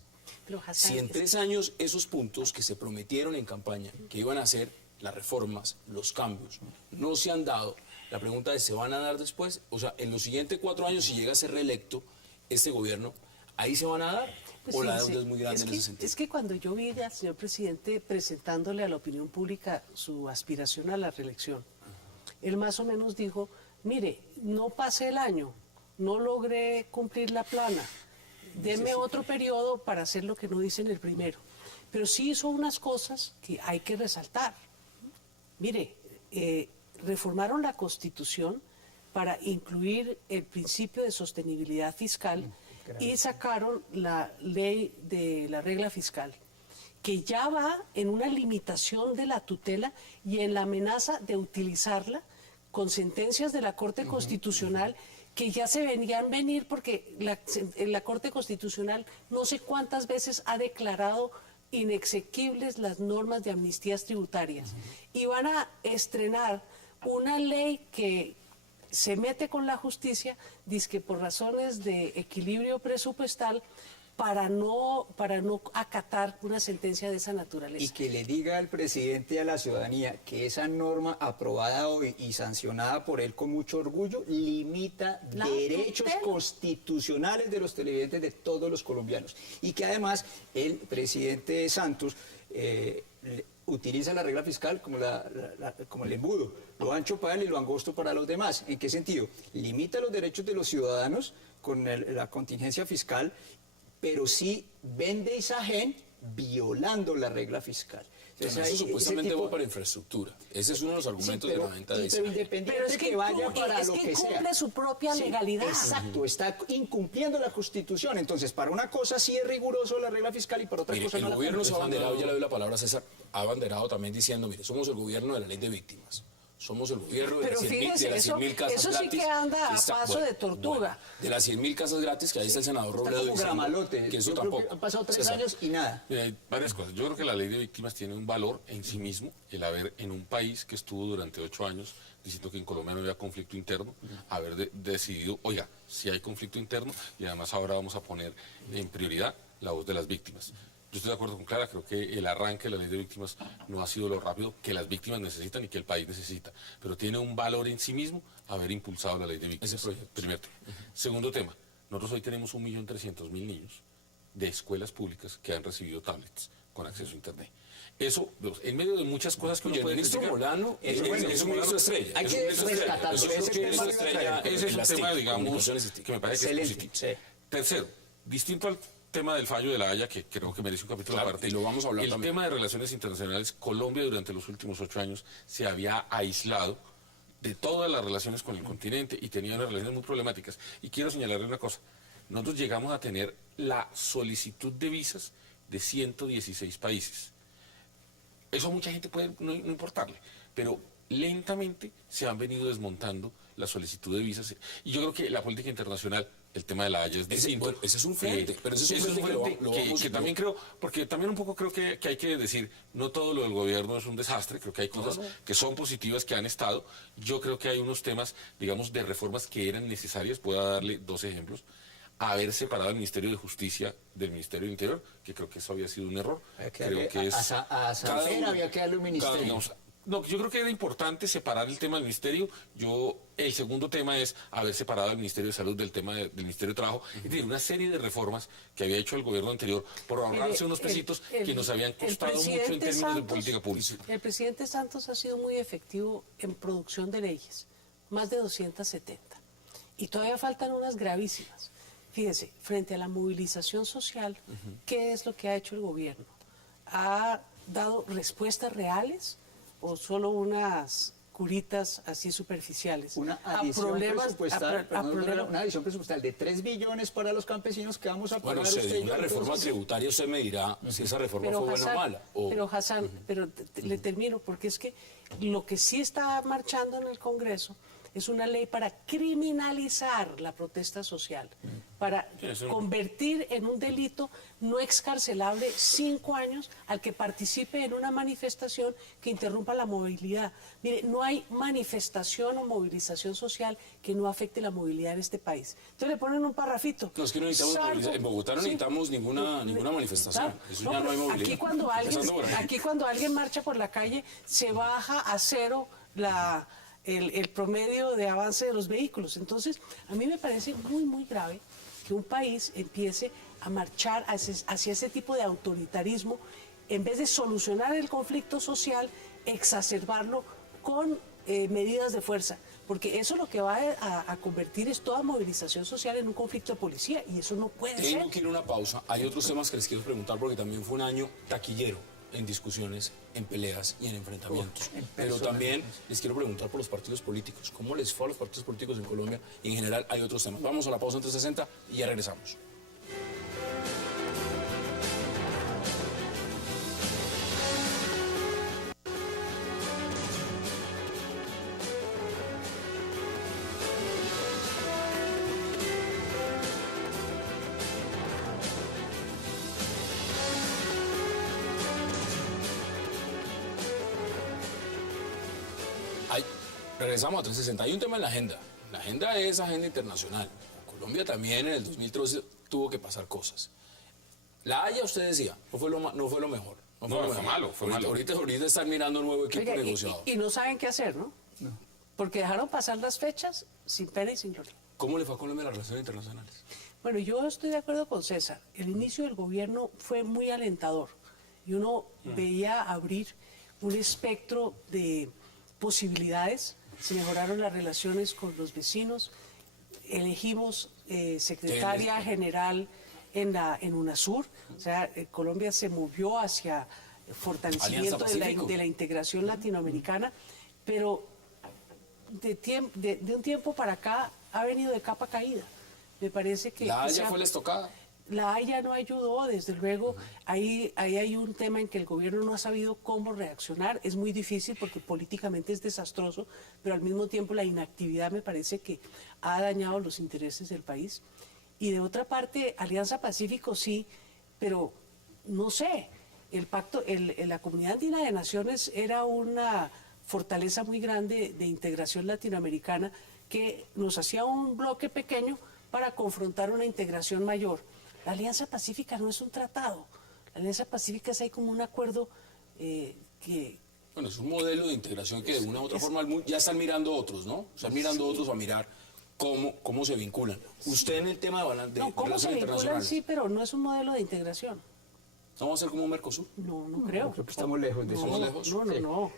Si en 3 años esos puntos que se prometieron en campaña, que iban a hacer las reformas, los cambios, no se han dado, la pregunta es, ¿se van a dar después? O sea, en los siguientes 4 años, si llega a ser reelecto este gobierno, ¿ahí se van a dar? Pues ¿O sí, la deuda es muy grande en ese sentido? Es que cuando yo vi al señor presidente presentándole a la opinión pública su aspiración a la reelección, él más o menos dijo, mire, no pasé el año, no logré cumplir la plana, deme otro periodo para hacer lo que no hice en el primero. Pero sí hizo unas cosas que hay que resaltar. Mire, reformaron la Constitución para incluir el principio de sostenibilidad fiscal y sacaron la ley de la regla fiscal, que ya va en una limitación de la tutela y en la amenaza de utilizarla con sentencias de la Corte Constitucional que ya se venían venir porque la Corte Constitucional no sé cuántas veces ha declarado inexequibles las normas de amnistías tributarias y van a estrenar una ley que se mete con la justicia, dizque por razones de equilibrio presupuestal, para no acatar una sentencia de esa naturaleza. Y que le diga al presidente y a la ciudadanía que esa norma aprobada hoy y sancionada por él con mucho orgullo limita La derechos tutela. constitucionales de los televidentes de todos los colombianos. Y que además el presidente Santos utiliza la regla fiscal como el embudo, lo ancho para él y lo angosto para los demás. ¿En qué sentido? Limita los derechos de los ciudadanos con la contingencia fiscal, pero sí vende Isagen violando la regla fiscal. Entonces, Eso ahí, supuestamente ese tipo- va para infraestructura. Ese es uno de los argumentos Sí, de la venta de pero Isagen. independiente Pero es que, que vaya para es lo que que sea. incumple su propia Sí, legalidad. Exacto, está incumpliendo la Constitución. Entonces, para una cosa sí es riguroso la regla fiscal y para otra Mire, cosa el no la gobierno se ha cumple. abanderado, ya le doy la palabra a César, ha abanderado también diciendo, mire, somos el gobierno de la ley de víctimas. Somos el gobierno de Pero las 100.000 fíjese, de las 100.000 casas eso sí gratis. que anda a está- paso de tortuga. de las 100.000 casas gratis, que ahí está el senador Está Robledo como diciendo gramalote. que eso Yo creo tampoco. que han pasado 3 César, años y nada. Mira, hay varias cosas. Yo creo que la ley de víctimas tiene un valor en sí mismo, el haber en un país que estuvo durante 8 años diciendo que en Colombia no había conflicto interno, haber decidido, oiga, si hay conflicto interno y además ahora vamos a poner en prioridad la voz de las víctimas. Yo estoy de acuerdo con Clara, creo que el arranque de la ley de víctimas no ha sido lo rápido que las víctimas necesitan y que el país necesita, pero tiene un valor en sí mismo haber impulsado la ley de víctimas. Ese proyecto. Primer tema. Segundo tema, nosotros hoy tenemos 1.300.000 niños de escuelas públicas que han recibido tablets con acceso a Internet. Eso, en medio de muchas cosas que uno Oye, el puede ministro criticar, Molano es bueno, un ministro estrella. hay es que un ministro estrella. rescatarlo. Eso creo Ese que tema es lo iba a estrella. traer. ese es un las tema, TIC, digamos, comunicaciones y TIC. que me parece que es Excelente, positivo. sí. Tercero, distinto al tema del fallo de la Haya, que creo que merece un capítulo Claro, aparte. y lo vamos a hablar el también. tema de relaciones internacionales, Colombia durante los últimos 8 años se había aislado de todas las relaciones con el continente y tenía unas relaciones muy problemáticas. Y quiero señalarle una cosa. Nosotros llegamos a tener la solicitud de visas de 116 países. Eso a mucha gente puede no importarle, pero lentamente se han venido desmontando la solicitud de visas. Y yo creo que la política internacional, el tema de la Haya es distinto. Bueno, ese es un frente, pero ese es un frente que lo vamos- que también creo, porque también un poco creo que hay que decir, no todo lo del gobierno es un desastre, creo que hay cosas que son positivas que han estado. Yo creo que hay unos temas, digamos, de reformas que eran necesarias. Voy a darle 2 ejemplos. Haber separado el Ministerio de Justicia del Ministerio del Interior, que creo que eso había sido un error. Creo que a Sanfer había que darle un ministerio. digamos, no, yo creo que era importante separar el tema del ministerio. El segundo tema es haber separado el Ministerio de Salud del tema del Ministerio de Trabajo. Es decir, una serie de reformas que había hecho el gobierno anterior por ahorrarse Mire, unos pesitos que nos habían el costado mucho en presidente términos de Santos- política pública. El presidente Santos ha sido muy efectivo en producción de leyes, más de 270. Y todavía faltan unas gravísimas. Fíjese, frente a la movilización social, ¿qué es lo que ha hecho el gobierno? ¿Ha dado respuestas reales o solo unas curitas así superficiales? Una a adición problemas, presupuestal, a perdón, problemas- una adición presupuestal de 3 billones para los campesinos que vamos a pagar Bueno, usted y yo. una reforma Entonces, tributaria, usted me dirá si esa reforma pero fue buena o Hassan, mala. O- pero Hassan, pero le termino, porque es que lo que sí está marchando en el Congreso es una ley para criminalizar la protesta social, para eso- convertir en un delito no excarcelable 5 años al que participe en una manifestación que interrumpa la movilidad. Mire, no hay manifestación o movilización social que no afecte la movilidad en este país. Entonces le ponen un parrafito. No, es que no necesitamos Salvo- movilidad. En Bogotá no Sí. necesitamos ninguna manifestación. Claro. Eso ya no hay pero movilidad. Empezando por ahí. Aquí cuando alguien marcha por la calle se baja a cero el promedio de avance de los vehículos. Entonces, a mí me parece muy, muy grave que un país empiece a marchar hacia ese tipo de autoritarismo en vez de solucionar el conflicto social, exacerbarlo con medidas de fuerza. Porque eso lo que va a convertir es toda movilización social en un conflicto de policía y eso no puede ser. Tengo que ir a una pausa. Hay otros temas que les quiero preguntar porque también fue un año taquillero en discusiones, en peleas y en enfrentamientos. Pero también les quiero preguntar por los partidos políticos. ¿Cómo les fue a los partidos políticos en Colombia? Y en general hay otros temas. Vamos a la pausa en 360 y ya regresamos. Regresamos a 360. Hay un tema en la agenda La agenda es agenda internacional. Colombia también en el 2013 tuvo que pasar cosas. La Haya, usted decía, no fue lo mejor. No, fue malo, fue malo. Ahorita están mirando un nuevo equipo Oiga, negociador. y no saben qué hacer, ¿no? Porque dejaron pasar las fechas sin pena y sin gloria. ¿Cómo le fue a Colombia en las relaciones internacionales? Bueno, yo estoy de acuerdo con César. El inicio del gobierno fue muy alentador y uno veía abrir un espectro de posibilidades. Se mejoraron las relaciones con los vecinos. Elegimos secretaria general en UNASUR. O sea, Colombia se movió hacia fortalecimiento de la integración latinoamericana, pero de un tiempo para acá ha venido de capa caída. Me parece que... La Haya fue la estocada. La Haya no ayudó, desde luego. Ahí hay un tema en que el gobierno no ha sabido cómo reaccionar. Es muy difícil porque políticamente es desastroso, pero al mismo tiempo la inactividad me parece que ha dañado los intereses del país. Y de otra parte, Alianza Pacífico sí, pero no sé. El pacto, la Comunidad Andina de Naciones era una fortaleza muy grande de integración latinoamericana que nos hacía un bloque pequeño para confrontar una integración mayor. La Alianza Pacífica no es un tratado. La Alianza Pacífica es ahí como un acuerdo que... Bueno, es un modelo de integración que de una u otra forma ya están mirando otros, ¿no? Están mirando otros a mirar cómo se vinculan. Usted en el tema de No, cómo se vinculan, sí, pero no es un modelo de integración. ¿No vamos a ser como un Mercosur? No creo. Creo que estamos lejos de eso. ¿Estamos lejos? No.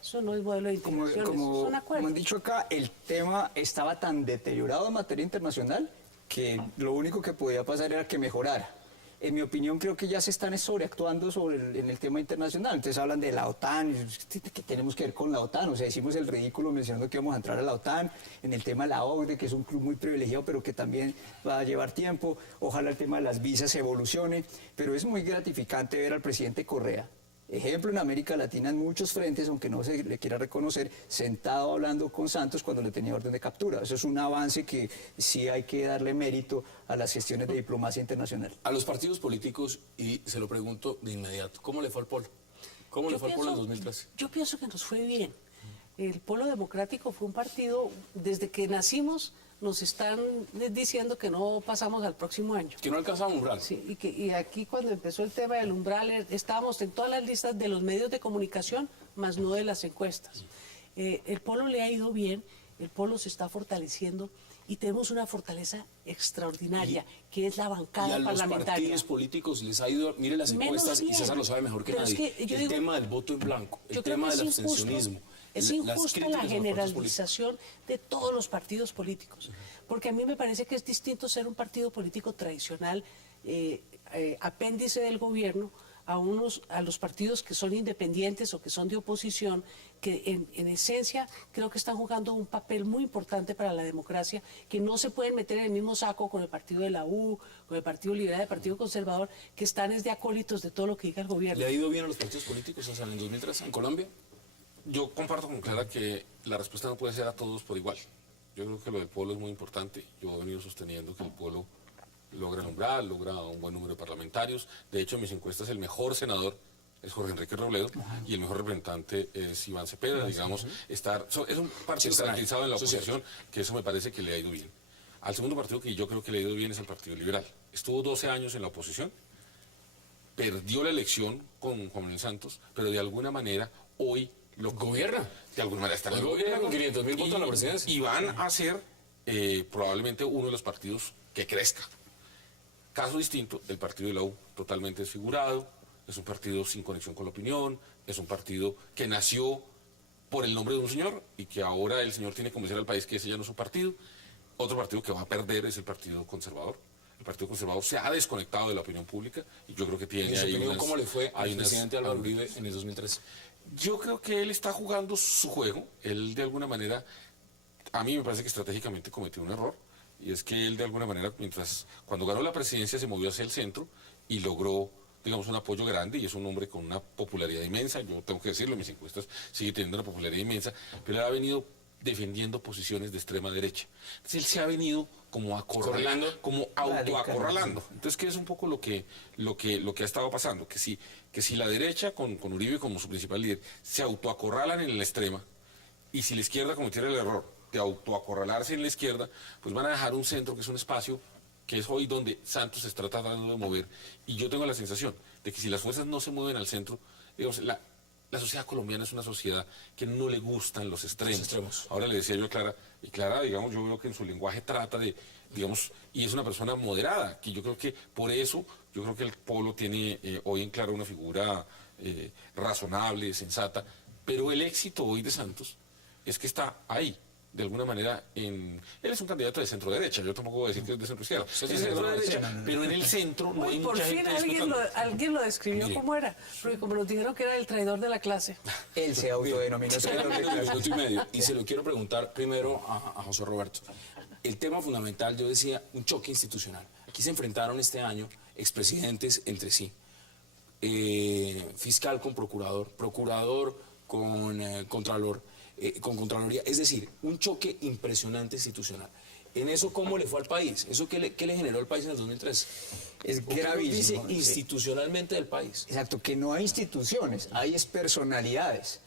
Eso no es modelo de integración, eso es un acuerdo. Como han dicho acá, el tema estaba tan deteriorado en materia internacional que lo único que podía pasar era que mejorara. En mi opinión, creo que ya se están sobreactuando en el tema internacional. Entonces hablan de la OTAN, ¿qué tenemos que ver con la OTAN? O sea, hicimos el ridículo mencionando que íbamos a entrar a la OTAN, en el tema de la OCDE, que es un club muy privilegiado, pero que también va a llevar tiempo. Ojalá el tema de las visas evolucione, pero es muy gratificante ver al presidente Correa, ejemplo en América Latina en muchos frentes, aunque no se le quiera reconocer, sentado hablando con Santos cuando le tenía orden de captura. Eso es un avance que sí hay que darle mérito a las gestiones de diplomacia internacional. A los partidos políticos, y se lo pregunto de inmediato, ¿cómo le fue al Polo? ¿Cómo le fue al Polo en 2013? Yo pienso que nos fue bien. El Polo Democrático fue un partido, desde que nacimos, nos están diciendo que no pasamos al próximo año. Que no alcanzaba umbral. Sí, y aquí cuando empezó el tema del umbral, estábamos en todas las listas de los medios de comunicación, más no de las encuestas. El Polo le ha ido bien, el Polo se está fortaleciendo y tenemos una fortaleza extraordinaria, que es la bancada parlamentaria. Y a los partidos políticos les ha ido, mire las encuestas, y César lo sabe mejor que nadie, el tema del voto en blanco, el tema del abstencionismo. Es injusta la generalización de todos los partidos políticos, porque a mí me parece que es distinto ser un partido político tradicional, apéndice del gobierno, a los partidos que son independientes o que son de oposición, que en esencia creo que están jugando un papel muy importante para la democracia, que no se pueden meter en el mismo saco con el partido de la U, con el Partido Liberal, el Partido Conservador, que están de acólitos de todo lo que diga el gobierno. ¿Le ha ido bien a los partidos políticos en 2013 en Colombia? Yo comparto con Clara que la respuesta no puede ser a todos por igual. Yo creo que lo del Polo es muy importante. Yo he venido sosteniendo que el Polo logra el umbral, logra un buen número de parlamentarios. De hecho, en mis encuestas el mejor senador es Jorge Enrique Robledo y el mejor representante es Iván Cepeda. Digamos, es un partido garantizado en la oposición, que eso me parece que le ha ido bien. Al segundo partido que yo creo que le ha ido bien es al Partido Liberal. Estuvo 12 años en la oposición, perdió la elección con Juan Manuel Santos, pero de alguna manera hoy lo gobierna. De alguna manera está en el gobierno con 500.000 votos en la presidencia. Y van a ser probablemente uno de los partidos que crezca. Caso distinto, el partido de la U, totalmente desfigurado, es un partido sin conexión con la opinión, es un partido que nació por el nombre de un señor y que ahora el señor tiene que convencer al país que ese ya no es un partido. Otro partido que va a perder es el Partido Conservador. El Partido Conservador se ha desconectado de la opinión pública y yo creo que tiene ahí ¿Cómo le fue al presidente Álvaro Uribe en el 2013? Yo creo que él está jugando su juego. Él de alguna manera, a mí me parece que estratégicamente cometió un error. Y es que él de alguna manera, cuando ganó la presidencia, se movió hacia el centro y logró, digamos, un apoyo grande. Y es un hombre con una popularidad inmensa. Yo tengo que decirlo, en mis encuestas sigue teniendo una popularidad inmensa. Pero él ha venido defendiendo posiciones de extrema derecha. Entonces él se ha venido como acorralando, como autoacorralando. Entonces, ¿qué es un poco lo que ha estado pasando? Que si la derecha, con Uribe como su principal líder, se autoacorralan en la extrema, y si la izquierda cometiera el error de autoacorralarse en la izquierda, pues van a dejar un centro que es un espacio que es hoy donde Santos se está tratando de mover. Y yo tengo la sensación de que si las fuerzas no se mueven al centro, digamos, la sociedad colombiana es una sociedad que no le gustan los extremos. Ahora le decía yo a Clara, y Clara, digamos, yo veo que en su lenguaje trata de, digamos, y es una persona moderada, que yo creo que por eso, yo creo que el Polo tiene hoy en Clara una figura razonable, sensata, pero el éxito hoy de Santos es que está ahí. De alguna manera, él es un candidato de centro derecha, yo tampoco voy a decir que es de centro izquierda, es de centro derecha, pero en el centro no hay Por mucha fin gente alguien lo describió Sí. como era, porque como nos dijeron que era el traidor de la clase. Él se autodenominó traidor de clase. Minuto y medio. Y se lo quiero preguntar primero a José Roberto. El tema fundamental, yo decía, un choque institucional. Aquí se enfrentaron este año expresidentes entre sí. Fiscal con procurador, procurador con contralor, con Contraloría. Es decir, un choque impresionante institucional. ¿En eso cómo le fue al país? ¿Eso qué le generó al país en el 2003? Es ¿O qué nos gravísimo. dice institucionalmente del país? Exacto, que no hay instituciones, hay es personalidades.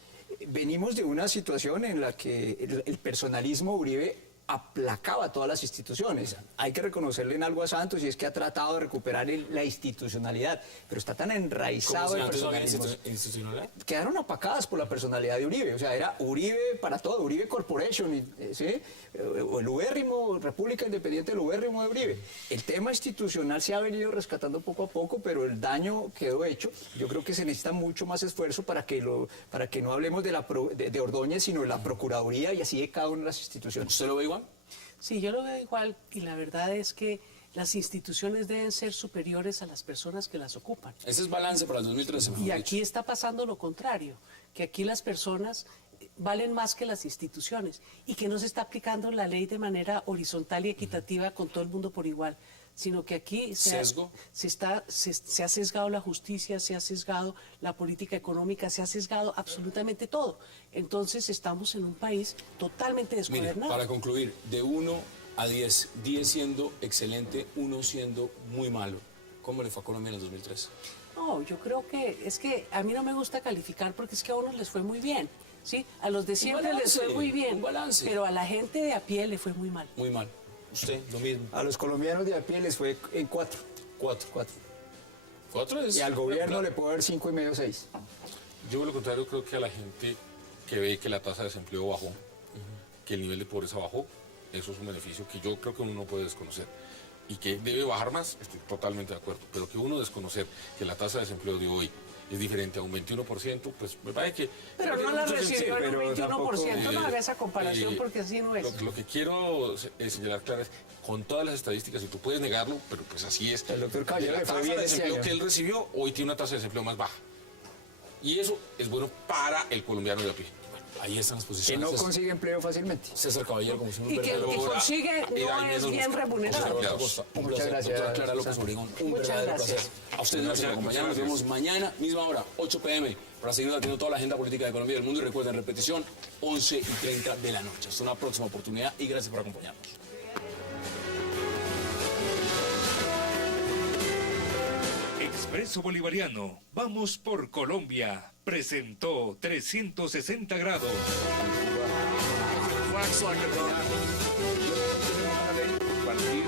Venimos de una situación en la que el personalismo Uribe aplacaba todas las instituciones. Hay que reconocerle en algo a Santos y es que ha tratado de recuperar la institucionalidad, pero está tan enraizado el ¿Antes no había personalismo. institucionalidad? Quedaron apacadas por la personalidad de Uribe, o sea, era Uribe para todo, Uribe Corporation, ¿sí? O el ubérrimo, República Independiente del ubérrimo de Uribe. El tema institucional se ha venido rescatando poco a poco, pero el daño quedó hecho. Yo creo que se necesita mucho más esfuerzo para que no hablemos de Ordóñez, sino de la Procuraduría y así de cada una de las instituciones. ¿Usted lo ve igual? Sí, yo lo veo igual y la verdad es que las instituciones deben ser superiores a las personas que las ocupan. Ese es balance para el 2013. mejor Y dicho. aquí está pasando lo contrario, que aquí las personas valen más que las instituciones y que no se está aplicando la ley de manera horizontal y equitativa con todo el mundo por igual, sino que aquí se ha sesgado la justicia, se ha sesgado la política económica, se ha sesgado absolutamente todo. Entonces estamos en un país totalmente Mire, desgobernado. para concluir, de 1 a 10, 10 siendo excelente, 1 siendo muy malo, ¿cómo le fue a Colombia en el 2013? No, yo creo que es que a mí no me gusta calificar porque es que a unos les fue muy bien, ¿sí? A los de siempre les fue muy bien, un balance. pero a la gente de a pie le fue muy mal. Muy mal. Usted, lo mismo. A los colombianos de a pie les fue en 4. 4. 4. 4 es... Y al gobierno claro. le puedo dar 5,5, 6. Yo, por lo contrario, creo que a la gente que ve que la tasa de desempleo bajó, que el nivel de pobreza bajó, eso es un beneficio que yo creo que uno no puede desconocer. Y que debe bajar más, estoy totalmente de acuerdo. Pero que uno desconocer que la tasa de desempleo de hoy es diferente a un 21%, pues me parece que... Pero no la recibió en un 21%, no haga esa comparación eh, porque así no es. Lo que quiero señalar, Clara, es con todas las estadísticas, y tú puedes negarlo, pero pues así es. El doctor Caballero la le fue tasa bien de este desempleo año. que él recibió, hoy tiene una tasa de desempleo más baja. Y eso es bueno para el colombiano de a pie. Ahí están las Que posiciones. no César- consigue empleo fácilmente. César Caballero, como siempre. Y que el que verdadero- consigue Mira, no ahí es menos bien los- remunerado. los Doctora Costa, un Muchas placer. gracias, Doctora Clara López Susana. Obregón, un Muchas verdadero gracias. placer. A ustedes gracias por acompañarnos. Nos vemos mañana, misma hora, 8 p.m. para seguir debatiendo toda la agenda política de Colombia y del mundo. Y recuerden, repetición, 11:30 de la noche. Hasta una próxima oportunidad y gracias por acompañarnos. Expreso Bolivariano, vamos por Colombia, presentó 360 grados. Volkswagen. Partir